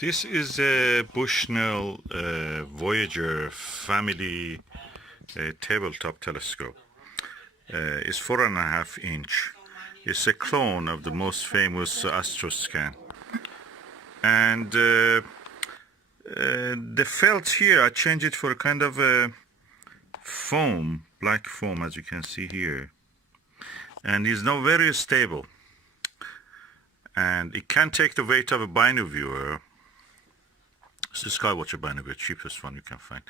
This is a Bushnell Voyager family tabletop telescope. It's 4.5 inch. It's a clone of the most famous Astroscan. And the felt here, I changed it for a kind of a foam, black foam, as you can see here. And it's now very stable. And it can take the weight of a Binoviewing. It's the Skywatcher Binoviewing, cheapest one you can find.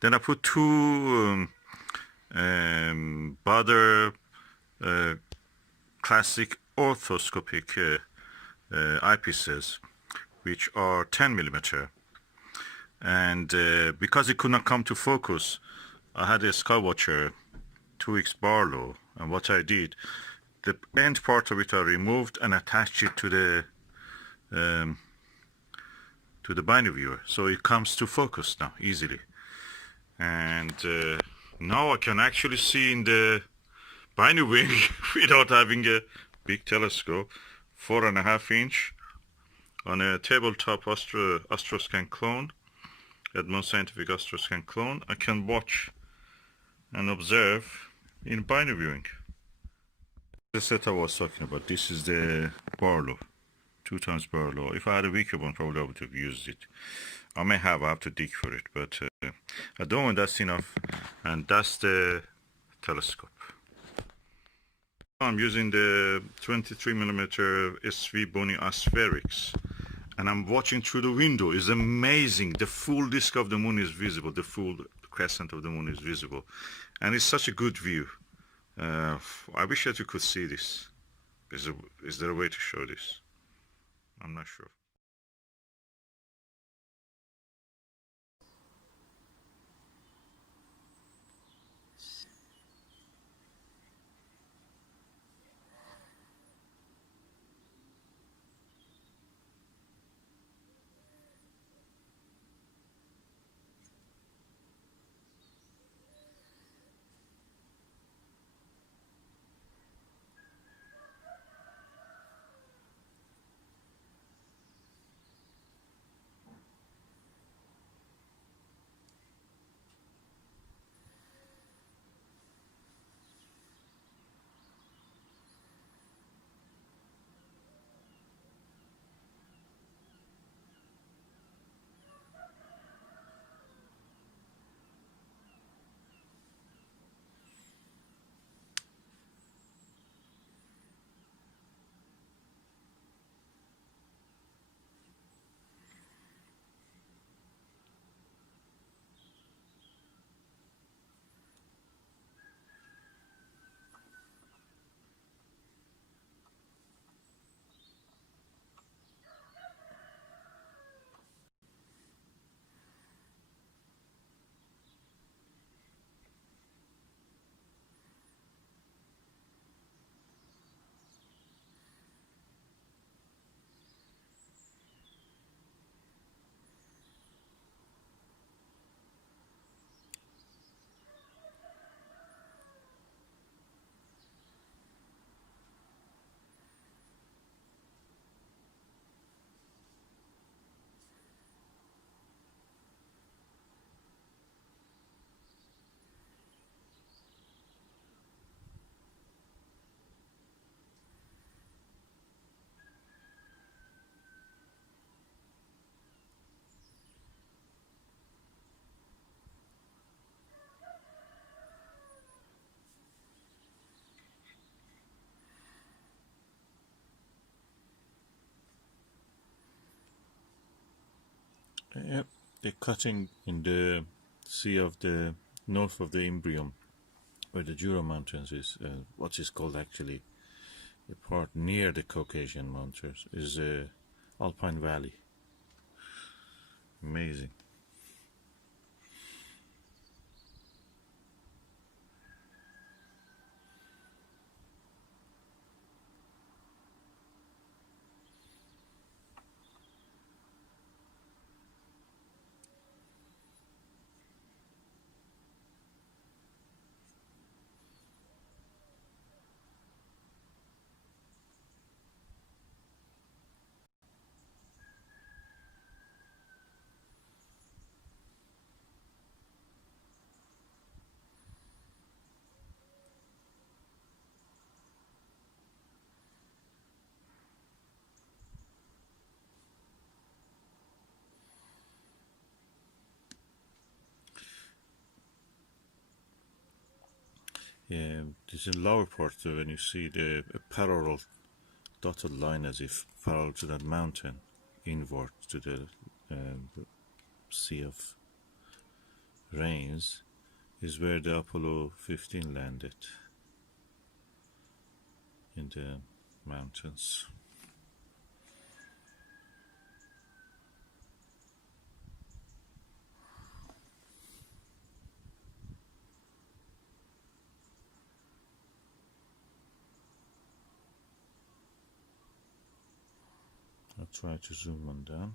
Then I put two Butter classic orthoscopic eyepieces, which are 10 millimeter. And because it could not come to focus, I had a Skywatcher 2X Barlow, and what I did, the end part of it I removed and attached it to the Binoviewing, so it comes to focus now easily. And now I can actually see in the Binoviewing without having a big telescope. 4.5 inch on a tabletop Astroscan clone, Edmund scientific Astroscan clone. I can watch and observe in Binoviewing. The set I was talking about, this is the Barlow, 2 times Barlow. If I had a weaker one, probably I would have used it. I have to dig for it, but I don't want that's enough. And that's the telescope. I'm using the 23 millimeter SV Bony Aspherics, and I'm watching through the window. It's amazing. The full disk of the moon is visible. The full crescent of the moon is visible, and it's such a good view. I wish that you could see this. Is there a way to show this? I'm not sure. Yep, they're cutting in the sea of the north of the Imbrium, where the Jura Mountains is. What is called actually the part near the Caucasian Mountains is Alpine Valley. Amazing. Yeah, this is lower part when you see the a parallel dotted line as if parallel to that mountain, inward to the Sea of Rains, is where the Apollo 15 landed in the mountains. I'll try to zoom on down.